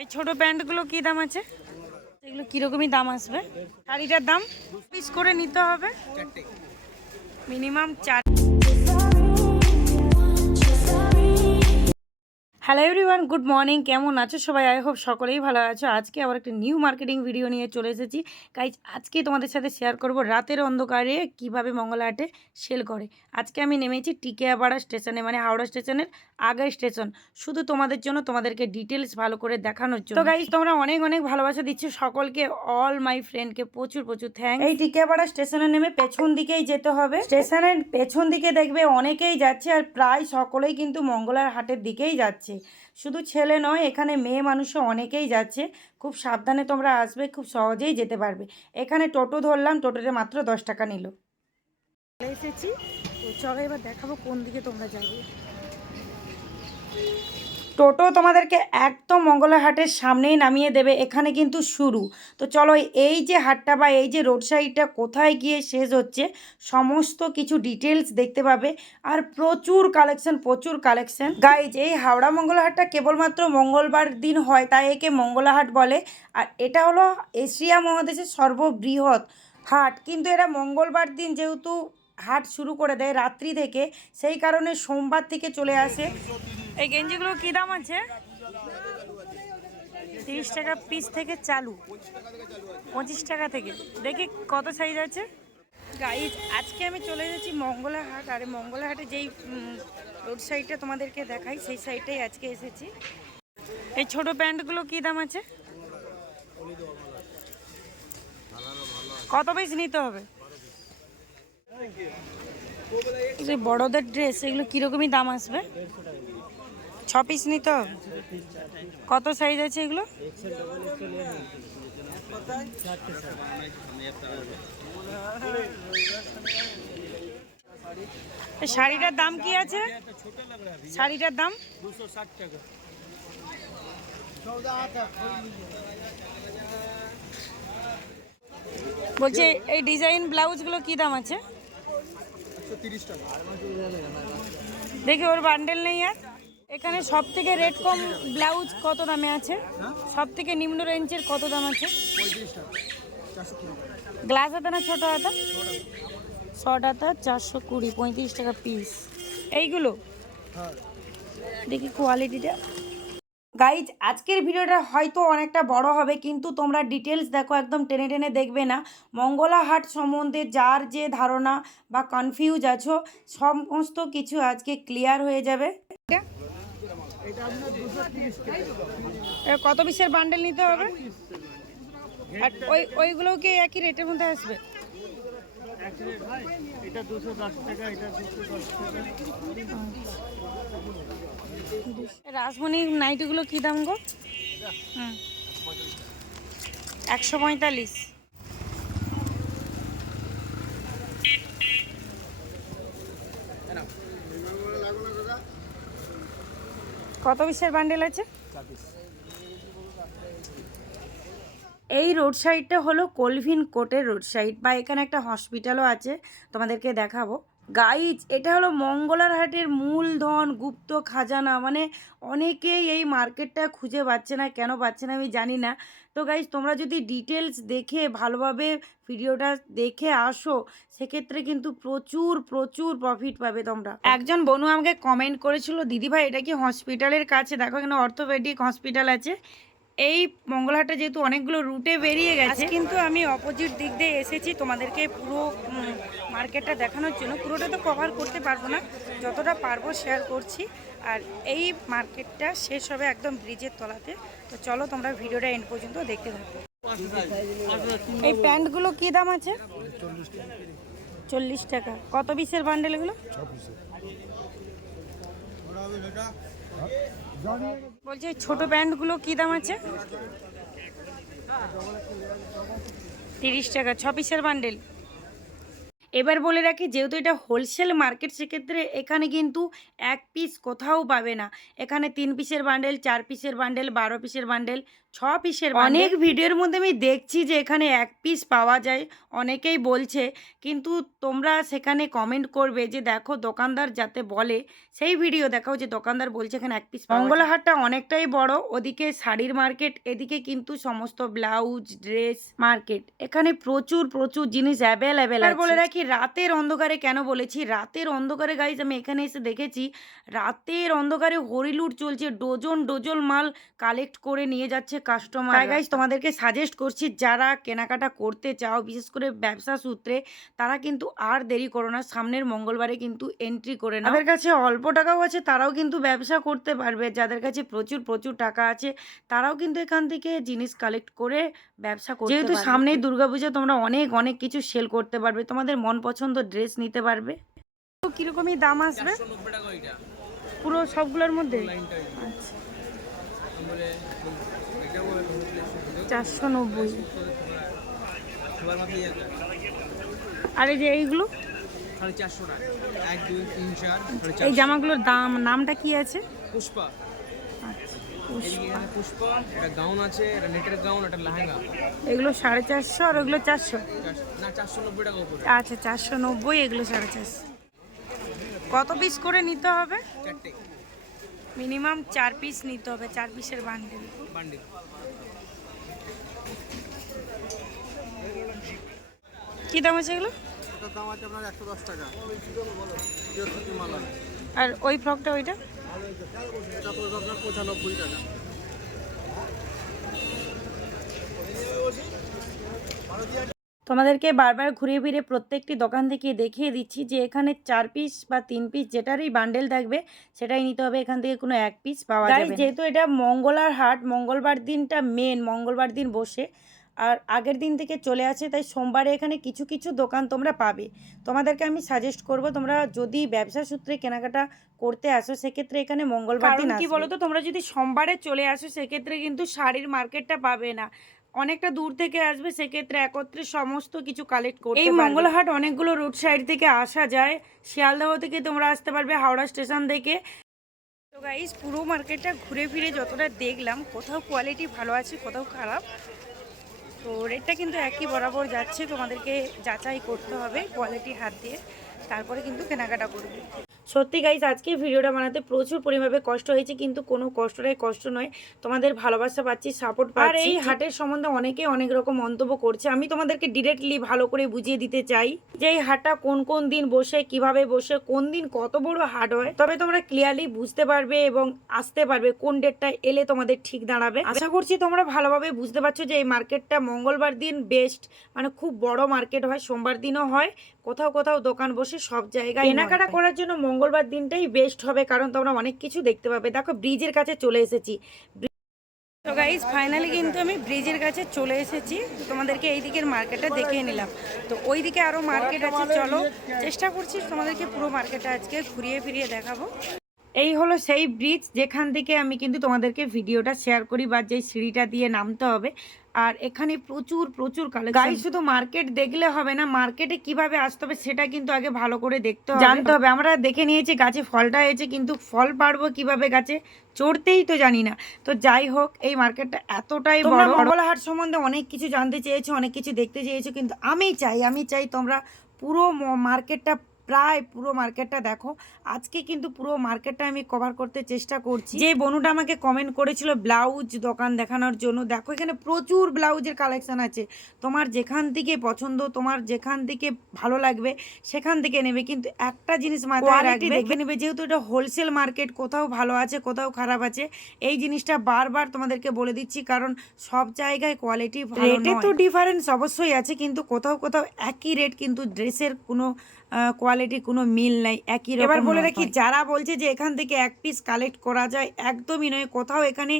এই ছোট প্যান্টগুলো কি দাম আছে? এগুলো কিরকমই দাম আসবে? শাড়িটার দাম? পিস করে নিতে হবে। মিনিমাম চার হ্যালো এভরিওয়ান গুড মর্নিং কেমন আছো সবাই? আই হোপ সকলেই ভালো আছো। আজকে আবার একটা নিউ মার্কেটিং ভিডিও নিয়ে চলে এসেছি। গাইজ আজকে তোমাদের সাথে শেয়ার করব রাতের অন্ধকারে কীভাবে মঙ্গলাহাটে সেল করে। আজকে আমি নেমেছি টিকিয়াপাড়া স্টেশনে মানে হাওড়া স্টেশনের আগের স্টেশন। শুধু তোমাদের জন্য তোমাদেরকে ডিটেলস ভালো করে দেখানোর জন্য। তো গাইজ তোমরা অনেক অনেক ভালোবাসা দিচ্ছ সকলকে অল মাই ফ্রেন্ডকে প্রচুর প্রচুর থ্যাংক এই টিকিয়াপাড়া স্টেশনে নেমে পেছন দিকেই যেতে হবে। স্টেশনের পেছন দিকে দেখবে অনেকেই যাচ্ছে আর প্রায় সকলেই কিন্তু মঙ্গলার হাটের দিকেই যাচ্ছে। শুধু ছেলে নয়, এখানে মেয়ে মানুষও অনেকেই যাচ্ছে। খুব সাবধানে তোমরা আসবে, খুব সহজেই যেতে পারবে। এখানে টোটো ধরলাম, টোটোতে মাত্র দশ টাকা নিল। এসেছি। তো চলো এবার দেখাবো কোন দিকে তোমরা যাবে। টোটো তোমাদেরকে একদম মঙ্গলা হাটের সামনেই নামিয়ে দেবে, এখানে কিন্তু শুরু। তো চলো এই যে হাটটা বা এই যে রোড সাইডটা কোথায় গিয়ে শেষ হচ্ছে, সমস্ত কিছু ডিটেলস দেখতে পাবে। আর প্রচুর কালেকশন প্রচুর কালেকশন গাইজ এই হাওড়া মঙ্গলা হাটটা কেবলমাত্র মঙ্গলবার দিন হয়, তাই একে মঙ্গলা হাট বলে। আর এটা হলো এশিয়া মহাদেশের সর্ববৃহৎ হাট। কিন্তু এরা মঙ্গলবার দিন যেহেতু হাট শুরু করে দেয় রাত্রি থেকে, সেই কারণে সোমবার থেকে চলে আসে। এই গেঞ্জিগুলো কি দাম আছে? তিরিশ টাকা পিস থেকে চালু। পঁচিশ টাকা থেকে। দেখি কত সাইজ আছে। গাইজ আজকে আমি চলে এসেছি মঙ্গলা হাট আর এই মঙ্গলা হাটে যেই রোড সাইডটা তোমাদেরকে দেখাই সেই সাইডটাই আজকে এসেছি। এই ছোট প্যান্টগুলো কি দাম আছে? কত পিস নিতে হবে? যে বড়দের ড্রেস এগুলো কীরকমই দাম আসবে? ছ পিস নিতে কত সাইজ আছে এগুলো? শাড়িটার দাম কি আছে? শাড়িটার দাম? বলছি, এই ডিজাইন ব্লাউজগুলো কি দাম আছে? দেখি, ওর বান্ডেল নেই আর? এখানে সব থেকে রেট কম ব্লাউজ কত দামে আছে? সব থেকে নিম্ন রেঞ্জের কত দাম আছে? গ্লাস হাতা না ছোট হাতা? শর্ট হাতা চারশো কুড়ি, পঁয়ত্রিশ টাকা পিস এইগুলো? দেখি কোয়ালিটিটা গাইজ আজকের ভিডিওটা হয়তো অনেকটা বড় হবে, কিন্তু তোমরা ডিটেলস দেখো, একদম টেনে টেনে দেখবে না। মঙ্গলা হাট সম্বন্ধে যার যে ধারণা বা কনফিউজ আছো, সমস্ত কিছু আজকে ক্লিয়ার হয়ে যাবে। কত পিসের বান্ডেল নিতে হবে? আর ওই ওইগুলো কি একই রেটের মধ্যে আসবে? এটা দুশো দশ টাকা এটা দুশো দশ টাকা রাসমণি নাইটিগুলো কী দাম গো? একশো পঁয়তাল্লিশ। কত পিসের বান্ডেল আছে? এই রোড সাইডটা হলো কলভিন কোটের রোড সাইড বা এখানে একটা হসপিটালও আছে তোমাদেরকে দেখাবো। গাইজ এটা হলো মঙ্গলার হাটের মূলধন গুপ্ত খাজানা। মানে অনেকেই এই মার্কেটটা খুঁজে পাচ্ছে না কেন পাচ্ছে না আমি জানি না। তো গাইজ তোমরা যদি ডিটেলস দেখে ভালোভাবে ভিডিওটা দেখে আসো, সেক্ষেত্রে কিন্তু প্রচুর প্রচুর প্রফিট পাবে তোমরা। একজন বনু আমাকে কমেন্ট করেছিল দিদিভাই এটা কি হসপিটালের কাছে? দেখো এখানে অর্থোপেডিক হসপিটাল আছে। এই মঙ্গলহাটটা যেহেতু অনেকগুলো রুটে বেরিয়ে গেছে কিন্তু আমি অপোজিট দিক দিয়ে এসেছি। তোমাদেরকে পুরো মার্কেটটা দেখানোর জন্য। পুরোটা তো কভার করতে পারব না, যতটা পারব শেয়ার করছি। আর এই মার্কেটটা শেষ হবে একদম ব্রিজের তলাতে। তো চলো তোমরা ভিডিওটা এন্ড পর্যন্ত দেখতে থাকো। এই প্যান্টগুলো কি দাম আছে? চল্লিশ টাকা। কত পিসের বান্ডেল এগুলো? বলছি, ছোট প্যান্টগুলো কি দাম আছে? তিরিশ টাকা। ছ পিসের বান্ডেল এবার বলে রাখি, যেহেতু এটা হোলসেল মার্কেট সেক্ষেত্রে এখানে কিন্তু এক পিস কোথাও পাবে না। এখানে তিন পিসের বান্ডেল চার পিসের বান্ডেল বারো পিসের বান্ডেল ছ পিসের অনেক ভিডিওর মধ্যে আমি দেখছি যে এখানে এক পিস পাওয়া যায় অনেকেই বলছে কিন্তু তোমরা সেখানে কমেন্ট করবে যে দেখো দোকানদার যাতে বলে সেই ভিডিও দেখাও যে দোকানদার বলছে এখানে এক পিস মঙ্গলাহাটটা অনেকটাই বড় ওদিকে শাড়ির মার্কেট এদিকে কিন্তু সমস্ত ব্লাউজ ড্রেস মার্কেট এখানে প্রচুর প্রচুর জিনিস অ্যাভেলেবেল আর বলে রাখি রাতের অন্ধকারে কেন বলেছি? রাতের অন্ধকারে গাইজ আমি এখানে এসে দেখেছি রাতের অন্ধকারে হরিলুট চলছে ডজন ডজন মাল কালেক্ট করে নিয়ে যাচ্ছে কাস্টমার গাইজ তোমাদেরকে সাজেস্ট করছি যারা কেনাকাটা করতে চাও বিশেষ করে ব্যবসা সূত্রে তারা কিন্তু আর দেরি করো না। সামনের মঙ্গলবারে কিন্তু এন্ট্রি করে না তাদের কাছে অল্প টাকাও আছে তারাও কিন্তু ব্যবসা করতে পারবে। যাদের কাছে প্রচুর প্রচুর টাকা আছে তারাও কিন্তু এখান থেকে জিনিস কালেক্ট করে ব্যবসা করতে যেহেতু সামনেই দুর্গাপূজা তোমরা অনেক অনেক কিছু সেল করতে পারবে। তোমাদের মন পছন্দ ড্রেস নিতে পারবে। তো কিরকমই দাম আসবে? পুরো সবগুলোর মধ্যে? আচ্ছা। চারশো নব্বই। আর এই যে এইগুলো? এই জামাগুলোর দাম নামটা কি আছে? পুষ্পা। আচ্ছা পুষ্পা এটা গাউন আছে এটা নেটের গাউন এটা লেহেঙ্গা। এগুলো সাড়ে চারশো আর ওগুলো চারশো? চারশো- না চারশো নব্বই টাকা উপরে। আচ্ছা চারশো নব্বই এগুলো সাড়ে চারশো। কত পিস করে নিতে হবে? চারটে। মিনিমাম চার পিস নিতে হবে চার পিসের বান্ডেল। বান্ডিল। কী দাম আছে এগুলো? দাম আছে আপনার একশো দশ টাকা। আর ওই ফ্রকটা ওইটা? পঁচানব্বই টাকা। তোমাদেরকে বারবার ঘুরে ফিরে প্রত্যেকটি দোকান থেকে দেখিয়ে দিচ্ছি যে এখানে চার পিস বা তিন পিস যেটারই বান্ডেল থাকবে সেটাই নিতে হবে। এখান থেকে কোনো এক পিস পাওয়া যাবে যেহেতু এটা মঙ্গলার হাট মঙ্গলবার দিনটা মেন মঙ্গলবার দিন বসে। আর আগের দিন থেকে চলে আসে তাই সোমবারে এখানে কিছু কিছু দোকান তোমরা পাবে। তোমাদেরকে আমি সাজেস্ট করব তোমরা যদি ব্যবসা সূত্রে কেনাকাটা করতে আসো সেক্ষেত্রে এখানে মঙ্গলবার দিন কি বলো তো তোমরা যদি সোমবারে চলে আসো সেক্ষেত্রে কিন্তু শাড়ির মার্কেটটা পাবে না। অনেকটা দূর থেকে আসবে সেক্ষেত্রে একত্রে সমস্ত কিছু কালেক্ট করতে এই মঙ্গলহাট অনেকগুলো রোড সাইড থেকে আসা যায়। শিয়ালদহ থেকে তোমরা আসতে পারবে হাওড়া স্টেশন থেকে। তো গাইস পুরো মার্কেটটা ঘুরে ফিরে যতটা দেখলাম কোথাও কোয়ালিটি ভালো আছে কোথাও খারাপ। তো রেটটা কিন্তু একই বরাবর যাচ্ছে তোমাদেরকে যাচাই করতে হবে কোয়ালিটি হাত দিয়ে। তারপরে কিন্তু কেনাকাটা করবে। সত্যি গাইজ আজকে ভিডিওটা বানাতে প্রচুর পরিমাণে কষ্ট হয়েছে কিন্তু কোনো কষ্টটাই কষ্ট নয়। তোমাদের ভালোবাসা পাচ্ছি সাপোর্ট আর এই হাটের সম্বন্ধে অনেকে অনেক রকম মন্তব্য করছে। আমি তোমাদেরকে ডিরেক্টলি ভালো করে বুঝিয়ে দিতে চাই যে এই হাটটা কোন কোন দিন বসে কীভাবে বসে কোন দিন কত বড় হাট হয়। তবে তোমরা ক্লিয়ারলি বুঝতে পারবে এবং আসতে পারবে কোন ডেটটা এলে তোমাদের ঠিক দাঁড়াবে। আশা করছি তোমরা ভালোভাবে বুঝতে পারছ যে এই মার্কেটটা মঙ্গলবার দিন বেস্ট মানে খুব বড় মার্কেট হয় সোমবার দিনও হয়। কোথাও কোথাও দোকান বসে সব জায়গায় কেনাকাটা করার জন্য মঙ্গলবার দিনটাই বেস্ট হবে কারণ তোমরা অনেক কিছু দেখতে পাবে। দেখো ব্রিজের কাছে চলে এসেছি। তো গাইজ ফাইনালি কিন্তু আমি ব্রিজের কাছে চলে এসেছি। তোমাদেরকে এই দিকের মার্কেটটা দেখিয়ে নিলাম। তো ওই দিকে আরও মার্কেট আছে চলো। চেষ্টা করছি তোমাদেরকে পুরো মার্কেটটা আজকে ঘুরিয়ে ফিরিয়ে দেখাবো। এই হলো সেই ব্রিজ যেখান থেকে আমি কিন্তু তোমাদেরকে ভিডিওটা শেয়ার করি বা যেই সিঁড়িটা দিয়ে নামতে হবে। আর এখানে প্রচুর প্রচুর কালেকশন গাই শুধু মার্কেট দেখলে হবে না মার্কেটে কীভাবে আসতে হবে সেটা কিন্তু আগে ভালো করে দেখতে হবে। জানতে হবে। আমরা দেখে নিয়েছি গাছে ফলটা হয়েছে কিন্তু ফল পারব কীভাবে গাছে? চড়তেই তো জানি না। তো যাই হোক এই মার্কেটটা এতটাই বড়। মঙ্গলহাট সম্বন্ধে অনেক কিছু জানতে চেয়েছো অনেক কিছু দেখতে চেয়েছো কিন্তু আমি চাই আমি চাই তোমরা পুরো মার্কেটটা প্রায় পুরো মার্কেটটা দেখো। আজকে কিন্তু পুরো মার্কেটটা আমি কভার করতে চেষ্টা করছি। যে বনুটা আমাকে কমেন্ট করেছিল ব্লাউজ দোকান দেখানোর জন্য দেখো এখানে প্রচুর ব্লাউজের কালেকশন আছে। তোমার যেখান থেকে পছন্দ তোমার যেখান থেকে ভালো লাগবে সেখান থেকে নেবে। কিন্তু একটা জিনিস মাথায় রাখবে দেখে নেবে যেহেতু এটা হোলসেল মার্কেট কোথাও ভালো আছে কোথাও খারাপ আছে। এই জিনিসটা বারবার তোমাদেরকে বলে দিচ্ছি কারণ সব জায়গায় কোয়ালিটি রেটে তো ডিফারেন্স অবশ্যই আছে কিন্তু কোথাও কোথাও একই রেট কিন্তু ড্রেসের কোনো কোয়ালিটি কোনো মিল নাই একই রকম এবার বলে রাখি যারা বলছে যে এখান থেকে এক পিস কালেক্ট করা যায় একদমই নয় কোথাও এখানে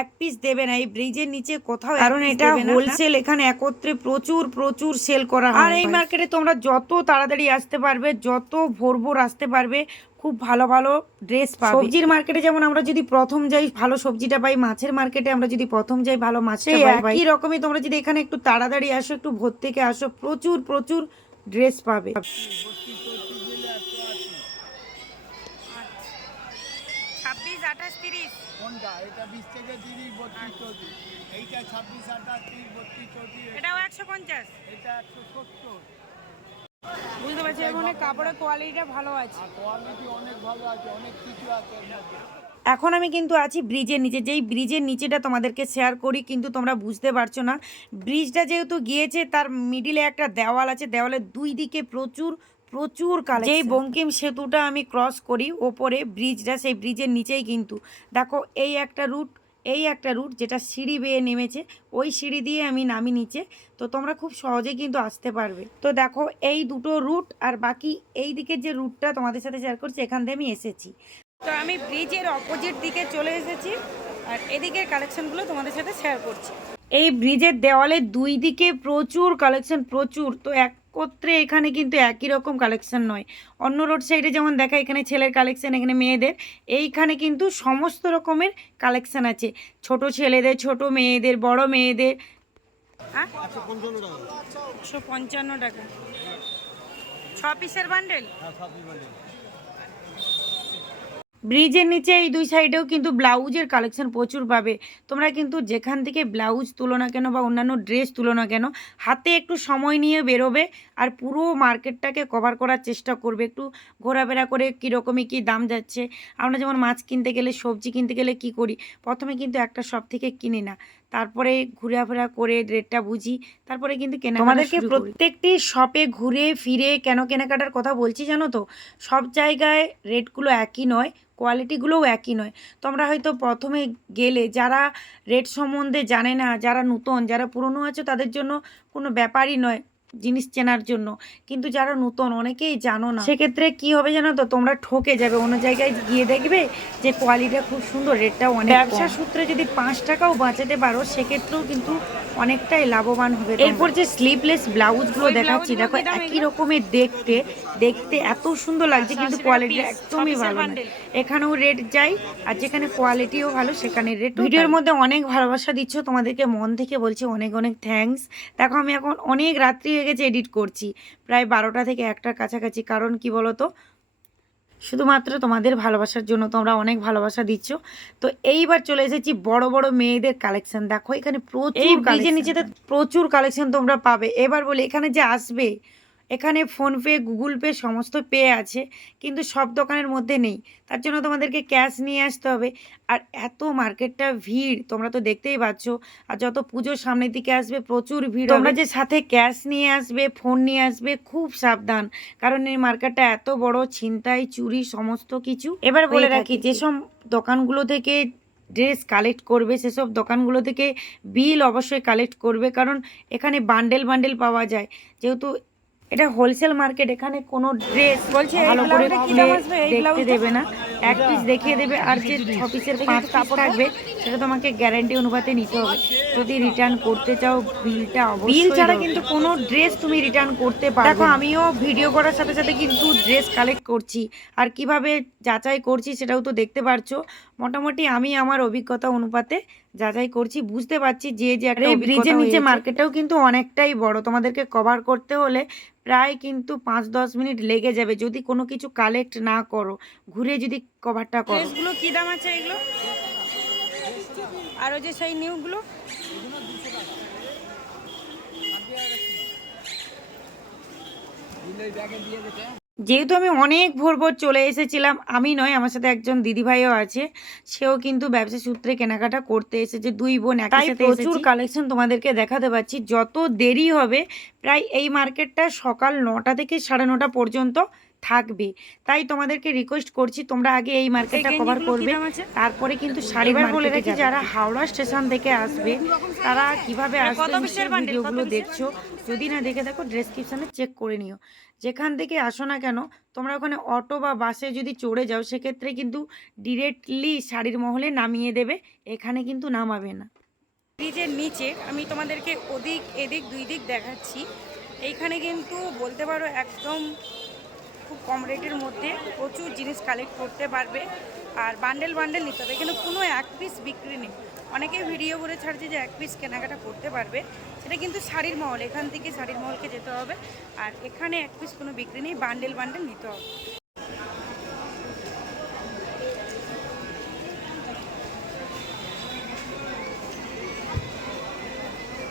এক পিস দেবে না এই ব্রিজের নিচে কোথাও কারণ এটা হোলসেল এখানে একত্রে প্রচুর প্রচুর সেল করা হয় আর এই মার্কেটে তোমরা যত তাড়াতাড়ি আসতে পারবে যত ভোর ভোর আসতে পারবে খুব ভালো ভালো ড্রেস পাবে। সবজির মার্কেটে যেমন আমরা যদি প্রথম যাই ভালো সবজিটা পাই মাছের মার্কেটে আমরা যদি প্রথম যাই ভালো মাছটা পাই একই রকমই তোমরা যদি এখানে একটু তাড়াতাড়ি আসো একটু ভোর থেকে আসো প্রচুর প্রচুর ড্রেস পাবে। ছাব্বিশ আঠাশ তিরিশ। কোনটা? এটা বিশ থেকে তিরিশ বত্রিশ চৌত্রিশ। এইটা ছাব্বিশ আঠাশ তিরিশ বত্রিশ চৌত্রিশ। এটাও একশো পঞ্চাশ। এটা একশো সত্তর। বুঝতে পারছি এর মানে কাপড়ের কোয়ালিটিটা ভালো আছে। কোয়ালিটি অনেক ভালো আছে অনেক কিছু আছে এখন আমি কিন্তু আছি ব্রিজের নিচে। যেই ব্রিজের নিচেটা তোমাদেরকে শেয়ার করি, কিন্তু তোমরা বুঝতে পারছ না। ব্রিজটা যেহেতু গিয়েছে, তার মিডিলে একটা দেওয়াল আছে। দেওয়ালের দুই দিকে প্রচুর প্রচুর কালেকশন যেই বঙ্কিম সেতুটা আমি ক্রস করি, ওপরে ব্রিজটা, সেই ব্রিজের নিচেই কিন্তু। দেখো, এই একটা রুট এই একটা রুট যেটা সিঁড়ি বেয়ে নেমেছে, ওই সিঁড়ি দিয়ে আমি নামি নিচে। তো তোমরা খুব সহজেই কিন্তু আসতে পারবে। তো দেখো, এই দুটো রুট আর বাকি এই দিকের যে রুটটা তোমাদের সাথে শেয়ার করছি, এখান দিয়ে আমি এসেছি। তো আমি ব্রিজের অপোজিট দিকে চলে এসেছি আর এদিকের কালেকশনগুলো তোমাদের সাথে শেয়ার করছি। এই ব্রিজের দেওয়ালে দুই দিকে প্রচুর কালেকশন প্রচুর। তো একত্রে এখানে কিন্তু একই রকম কালেকশন নয়। অন্য রোড সাইডে যেমন দেখা এখানে ছেলের কালেকশন এখানে মেয়েদের। এইখানে কিন্তু সমস্ত রকমের কালেকশন আছে। ছোট ছেলেদের ছোট মেয়েদের বড় মেয়েদের। হ্যাঁ একশো পঞ্চান্ন টাকা। ছ পিসের বান্ডেল ব্রিজের নিচে এই দুই সাইডেও কিন্তু ব্লাউজের কালেকশন প্রচুর পাবে। তোমরা কিন্তু যেখান থেকে ব্লাউজ তুলো না কেন বা অন্যান্য ড্রেস তুলো না কেন, হাতে একটু সময় নিয়ে বেরোবে আর পুরো মার্কেটটাকে কভার করার চেষ্টা করবে। একটু ঘোরাফেরা করে কীরকমই কি দাম যাচ্ছে। আমরা যেমন মাছ কিনতে গেলে, সবজি কিনতে গেলে কি করি? প্রথমে কিন্তু একটা শপ থেকে কিনি না। তারপরে ঘোরাফেরা করে রেটটা বুঝি তারপরে কিন্তু কেনা আমাদেরকে প্রত্যেকটি শপে ঘুরে ফিরে কেন কেনাকাটার কথা বলছি জানো তো? সব জায়গায় রেটগুলো একই নয় কোয়ালিটিগুলোও একই নয়। তোমরা হয়তো প্রথমে গেলে যারা রেট সম্বন্ধে জানে না যারা নূতন যারা পুরনো আছো তাদের জন্য কোনো ব্যাপারই নয়। জিনিস চেনার জন্য। কিন্তু যারা নূতন অনেকেই জানো না। সেক্ষেত্রে কি হবে জানো তো? তোমরা ঠকে যাবে। অন্য জায়গায় গিয়ে দেখবে যে কোয়ালিটিটা খুব সুন্দর রেটটাও অনেক ব্যবসা সূত্রে যদি পাঁচ টাকাও বাঁচাতে পারো সেক্ষেত্রেও কিন্তু অনেকটাই লাভবান হবে এরপর যে স্লিভলেস ব্লাউজগুলো দেখাচ্ছি দেখো একই রকমের দেখতে দেখতে এত সুন্দর লাগছে কিন্তু কোয়ালিটি একদমই ভালো না। এখানেও রেট যাই আর যেখানে কোয়ালিটিও ভালো সেখানে রেট ভিডিওর মধ্যে অনেক ভালোবাসা দিচ্ছ তোমাদেরকে মন থেকে বলছি অনেক অনেক থ্যাঙ্কস দেখো আমি এখন অনেক রাত্রি গেছে এডিট করছি। প্রায় বারোটা থেকে একটার কাছাকাছি। কারণ কি বলো তো শুধুমাত্র তোমাদের ভালোবাসার জন্য তোমরা অনেক ভালোবাসা দিচ্ছ। তো এইবার চলে এসেছি বড় বড় মেয়েদের কালেকশন দেখো এখানে প্রচুর ব্রিজের নিচেতে প্রচুর কালেকশন তোমরা পাবে। এবার বলে এখানে যে আসবে এখানে ফোনপে গুগল পে সমস্ত পে আছে কিন্তু সব দোকানের মধ্যে নেই। তার জন্য তোমাদেরকে ক্যাশ নিয়ে আসতে হবে। আর এত মার্কেটটা ভিড় তোমরা তো দেখতেই পাচ্ছ। আর যত পুজোর সামনের দিকে আসবে প্রচুর ভিড় তোমরা যে সাথে ক্যাশ নিয়ে আসবে ফোন নিয়ে আসবে খুব সাবধান। কারণ এই মার্কেটটা এত বড় ছিনতাই চুরি সমস্ত কিছু। এবার বলে রাখি। যেসব দোকানগুলো থেকে ড্রেস কালেক্ট করবে সেসব দোকানগুলো থেকে বিল অবশ্যই কালেক্ট করবে। কারণ এখানে বান্ডেল বান্ডেল পাওয়া যায়। যেহেতু এটা হোলসেল মার্কেট এখানে কোনো ড্রেস বলছে ভালো করে দেখতে দেবে না। এক পিস দেখিয়ে দেবে আর যে ছ পিসের পাঁচ পিস থাকবে সেটা তোমাকে গ্যারান্টি অনুপাতে নিতে হবে। যদি রিটার্ন করতে চাও বিলটা বিল ছাড়া কিন্তু কোনো ড্রেস তুমি রিটার্ন করতে পারো দেখো আমিও ভিডিও করার সাথে সাথে কিন্তু ড্রেস কালেক্ট করছি। আর কীভাবে যাচাই করছি সেটাও তো দেখতে পারছ। মোটামুটি আমি আমার অভিজ্ঞতা অনুপাতে যাচাই করছি বুঝতে পারছি যে যে একটা ব্রিজের নিচে মার্কেটটাও কিন্তু অনেকটাই বড়। তোমাদেরকে কভার করতে হলে প্রায় কিন্তু পাঁচ দশ মিনিট লেগে যাবে। যদি কোনো কিছু কালেক্ট না করো, ঘুরে যদি কভারটা করো। ড্রেসগুলো কী দাম আছে এগুলো? আর ওই যে সেই নিউগুলো যেহেতু আমি অনেক ভোর ভোর চলে এসেছিলাম আমি নয় আমার সাথে একজন দিদিভাইও আছে সেও কিন্তু ব্যবসা সূত্রে কেনাকাটা করতে এসেছে দুই বোন একসাথে প্রচুর কালেকশন তোমাদেরকে দেখাতে পাচ্ছি যত দেরি হবে প্রায় এই মার্কেটটা সকাল নটা থেকে সাড়ে নটা পর্যন্ত থাকবে। তাই তোমাদেরকে রিকোয়েস্ট করছি তোমরা আগে এই মার্কেটটা কভার করবে। তারপরে কিন্তু শাড়িবার বলে রাখি যারা হাওড়া স্টেশন থেকে আসবে তারা কীভাবে আসবে ভিডিওগুলো দেখছ। যদি না দেখে দেখো ডেসক্রিপশনে চেক করে নিও। যেখান থেকে আসো না কেন তোমরা ওখানে অটো বা বাসে যদি চড়ে যাও সেক্ষেত্রে কিন্তু ডিরেক্টলি শাড়ির মহলে নামিয়ে দেবে এখানে কিন্তু নামাবে না। ব্রিজের নিচে আমি তোমাদেরকে ওদিক এদিক দুই দিক দেখাচ্ছি। এইখানে কিন্তু বলতে পারো একদম খুব কম রেটের মধ্যে প্রচুর জিনিস কালেক্ট করতে পারবে। আর বান্ডেল বান্ডেল নিতে হবে, কিন্তু কোনো এক পিস বিক্রি নেই। অনেকেই ভিডিও করে ছাড়ছে যে এক পিস কেনাকাটা করতে পারবে। সেটা কিন্তু শাড়ির মহল, এখান থেকে শাড়ির মহলকে যেতে হবে। আর এখানে এক পিস কোনো বিক্রি নেই বান্ডেল বান্ডেল নিতে হবে।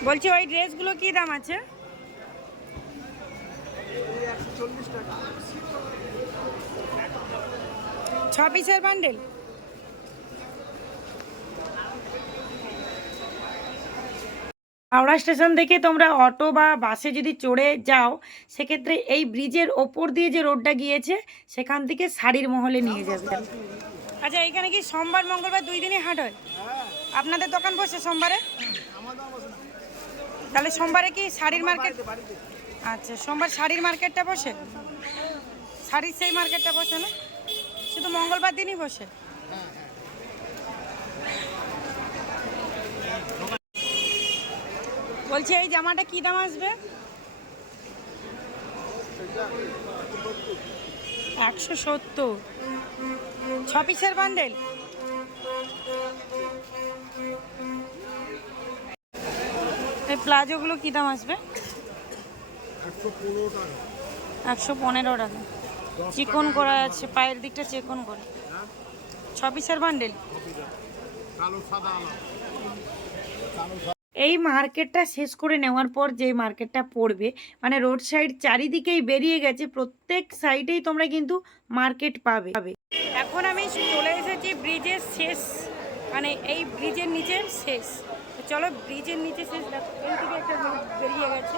বলছি, ওই ড্রেসগুলো কী দাম আছে? ছ পিসের বান্ডেল। হাওড়া স্টেশন থেকে তোমরা অটো বা বাসে যদি চড়ে যাও, সেক্ষেত্রে এই ব্রিজের ওপর দিয়ে যে রোডটা গিয়েছে, সেখান থেকে শাড়ির মহলে নিয়ে যাবে। আচ্ছা এখানে কি সোমবার, মঙ্গলবার দুই দিনই হাট হয়? আপনাদের দোকান বসে সোমবারে? তাহলে সোমবারে কি শাড়ির মার্কেট? আচ্ছা সোমবার শাড়ির মার্কেটটা বসে? শাড়ির সেই মার্কেটটা বসে না? শুধু মঙ্গলবার দিনই বসে। বলছি, এই জামাটা কি দাম আসবে? একশো সত্তর। ছ পিসের বান্ডেল এই প্লাজোগুলো কি দাম আসবে? একশো পনেরো টাকা। চিকন করা আছে, পায়ের দিকটা চিকন করা। ছ বান্ডেল এই মার্কেটটা শেষ করে নেওয়ার পর যে মার্কেটটা পড়বে মানে রোড সাইড চারিদিকেই বেরিয়ে গেছে, প্রত্যেক সাইডেই তোমরা কিন্তু মার্কেট পাবে। এখন আমি চলে এসেছি ব্রিজের শেষ মানে এই ব্রিজের নিচের শেষ। চলো ব্রিজের নিচে শেষ দেখো এই দিকে একটা বেরিয়ে গেছে।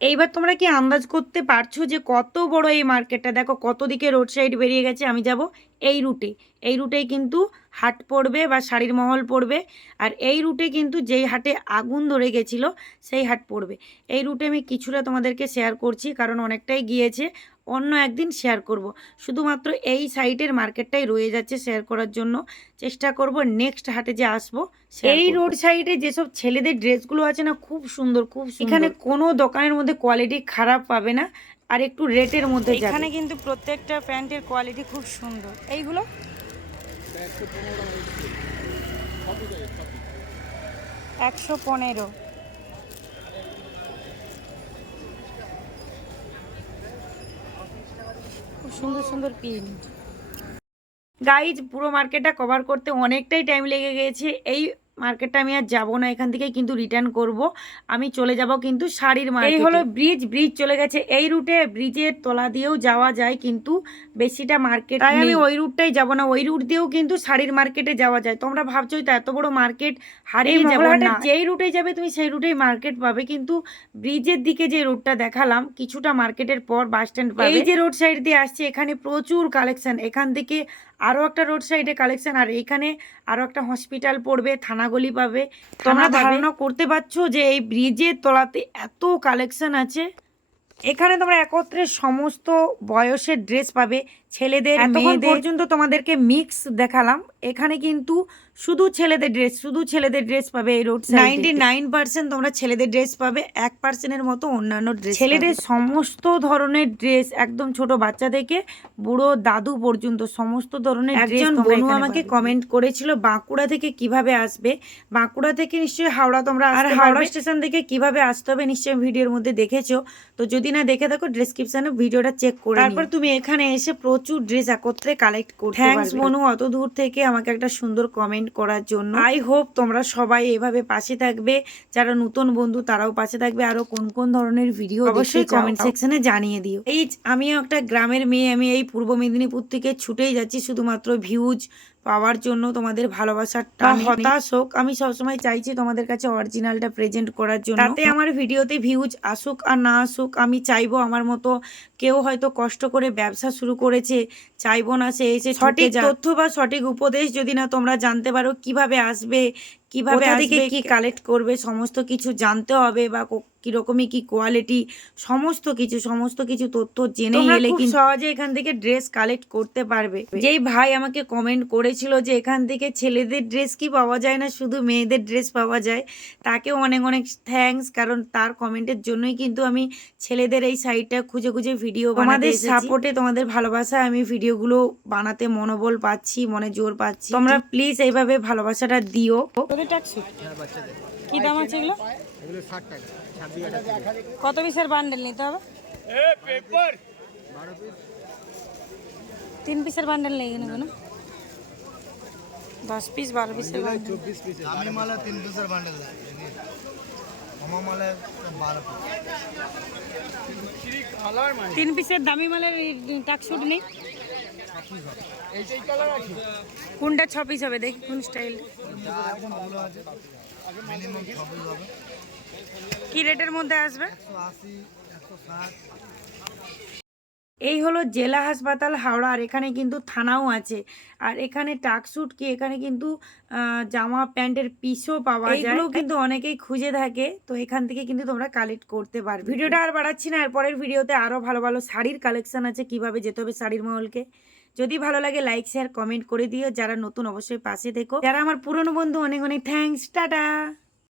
এইবার তোমরা কি আন্দাজ করতে পারছ যে কত বড় এই মার্কেটটা দেখো, কত দিকে রোড সাইড বেরিয়ে গেছে, আমি যাব এই রুটে এই রুটেই কিন্তু হাট পড়বে বা শাড়ির মহল পড়বে, আর এই রুটে কিন্তু যেই হাটে আগুন ধরে গেছিল, সেই হাট পড়বে। এই রুটে আমি কিছুটা তোমাদেরকে শেয়ার করছি, কারণ অনেকটাই গিয়েছে। অন্য একদিন শেয়ার করব। শুধুমাত্র এই সাইডের মার্কেটটাই রয়ে যাচ্ছে শেয়ার করার জন্য। চেষ্টা করব নেক্সট হাটে যে আসব এই রোড সাইডে যেসব ছেলেদের ড্রেসগুলো আছে না খুব সুন্দর খুব এখানে কোনো দোকানের মধ্যে কোয়ালিটি খারাপ পাবে না আর একটু রেটের মধ্যে এখানে কিন্তু প্রত্যেকটা প্যান্টের কোয়ালিটি খুব সুন্দর। এইগুলো? একশো পনেরো। খুব সুন্দর সুন্দর প্রিন্ট গাইজ পুরো মার্কেটটা কভার করতে অনেকটাই টাইম লেগে গেছে। এই মার্কেটটা আমি আর যাব না এখান থেকে কিন্তু রিটার্ন করব। আমি চলে যাব কিন্তু শাড়ির মার্কেট এই হলো ব্রিজ ব্রিজ চলে গেছে। এই রুটে ব্রিজের তলা দিয়েও যাওয়া যায় কিন্তু বেশিটা মার্কেট তাই আমি ওই রুটটাই যাব না ওই রুট দিয়েও কিন্তু শাড়ির মার্কেটে যাওয়া যায়। তোমরা ভাবছ তো এত বড় মার্কেট হারিয়ে যাব না। যেই রুটে যাবে তুমি সেই রুটেই মার্কেট পাবে। কিন্তু ব্রিজের দিকে যে রোডটা দেখালাম কিছুটা মার্কেটের পর বাস স্ট্যান্ড পাবে। এই যে রোড সাইড দিয়ে আসছে এখানে প্রচুর কালেকশন এখান থেকে আরও একটা রোড সাইডে কালেকশন আর এখানে আরও একটা হসপিটাল পড়বে থানাগলি পাবে। তোমরা ধারণা করতে পারছ যে এই ব্রিজের তলাতে এত কালেকশন আছে? এখানে তোমরা একত্রে সমস্ত বয়সের ড্রেস পাবে ছেলেদের মেয়েদের পর্যন্ত তোমাদেরকে মিক্স দেখালাম। এখানে কিন্তু শুধু ছেলেদের ড্রেস শুধু ছেলেদের ড্রেস পাবে এই রোড নাইনটি নাইন পার্সেন্ট তোমরা ছেলেদের ড্রেস পাবে এক পার্সেন্টের মতো অন্যান্য ড্রেস ছেলেদের সমস্ত ধরনের ড্রেস একদম ছোট বাচ্চা থেকে বুড়ো দাদু পর্যন্ত সমস্ত ধরনের একজন বনু আমাকে কমেন্ট করেছিল বাঁকুড়া থেকে কীভাবে আসবে? বাঁকুড়া থেকে নিশ্চয়ই হাওড়া তোমরা আর হাওড়া স্টেশন থেকে কীভাবে আসতে হবে নিশ্চয়ই ভিডিওর মধ্যে দেখেছ। তো যদি না দেখে থাকো ডেসক্রিপশনে ভিডিওটা চেক করে তারপর তুমি এখানে এসে প্রচুর ড্রেস একত্রে কালেক্ট করতে থ্যাঙ্কস মনু অত দূর থেকে আমাকে একটা সুন্দর কমেন্ট করার জন্য। আই হোপ তোমরা সবাই এভাবে পাশে থাকবে। যারা নতুন বন্ধু তারাও পাশে থাকবে। আরও কোন কোন ধরনের ভিডিও অবশ্যই কমেন্ট সেকশনে জানিয়ে দিও। এই আমিও একটা গ্রামের মেয়ে আমি এই পূর্ব মেদিনীপুর থেকে ছুটেই যাচ্ছি। শুধুমাত্র ভিউজ পাওয়ার জন্য তোমাদের ভালোবাসার টানে হতাশ হোক আমি সবসময় চাইছি তোমাদের কাছে অরিজিনালটা প্রেজেন্ট করার জন্য। তাতে আমার ভিডিওতে ভিউজ আসুক আর না আসুক আমি চাইব আমার মতো কেউ হয়তো কষ্ট করে ব্যবসা শুরু করেছে চাইব না সে এসে সঠিক তথ্য বা সঠিক উপদেশ যদি না তোমরা জানতে পারো কীভাবে আসবে কীভাবে আসবে কি কালেক্ট করবে সমস্ত কিছু জানতে হবে বা কো- কিরকমই কি কোয়ালিটি সমস্ত কিছু সমস্ত কিছু তথ্য জেনে গেলে কিন্তু সহজে এখান থেকে ড্রেস কালেক্ট করতে পারবে। যেই ভাই আমাকে কমেন্ট করেছিল যে এখান থেকে ছেলেদের ড্রেস কি পাওয়া যায় না শুধু মেয়েদের ড্রেস পাওয়া যায় তাকেও অনেক অনেক থ্যাঙ্কস কারণ তার কমেন্টের জন্যই কিন্তু আমি ছেলেদের এই সাইডটা খুঁজে খুঁজে ভিডিও বানাতে সাপোর্টে তোমাদের ভালোবাসায় আমি ভিডিওগুলো বানাতে মনোবল পাচ্ছি মনে জোর পাচ্ছি। তোমরা প্লিজ এইভাবে ভালোবাসাটা দিও। ট্যাক্সুট কি দাম আছে এগুলো? এগুলো ষাট টাকা ছাব্বিশ টাকা কত পিসের বান্ডেল নিতে হবে? তিন পিসের বান্ডেল নেই কেন কোনো? দশ পিস বারো পিসের চব্বিশ পিস দামি মালা তিন পিসের বান্ডেল তিন পিসের দামি মালের টাকশুট নেই? কোনটা ছ পিস হবে? দেখি কোন স্টাইল যা এখন ভালো আছে মিনিমাম ছবিস হবে। কি রেটের মধ্যে আসবে? এই হলো জেলা হাসপাতাল হাওড়া আর এখানে কিন্তু থানাও আছে। আর এখানে টাকস্যুট কি এখানে কিন্তু জামা প্যান্টের পিসও পাওয়া যায়। এগুলো কিন্তু অনেকেই খুঁজে থাকে তো এখান থেকে কিন্তু তোমরা কালেক্ট করতে পারবে। ভিডিওটা আর বাড়াচ্ছি না এরপরের ভিডিওতে আরও ভালো ভালো শাড়ির কালেকশন আছে কীভাবে যেতে হবে শাড়ির মহলকে। যদি ভালো লাগে লাইক শেয়ার কমেন্ট করে দিও। যারা নতুন, অবশ্যই পাশে দেখো। যারা আমার পুরনো বন্ধু, অনেক অনেক থ্যাংকস টাটা!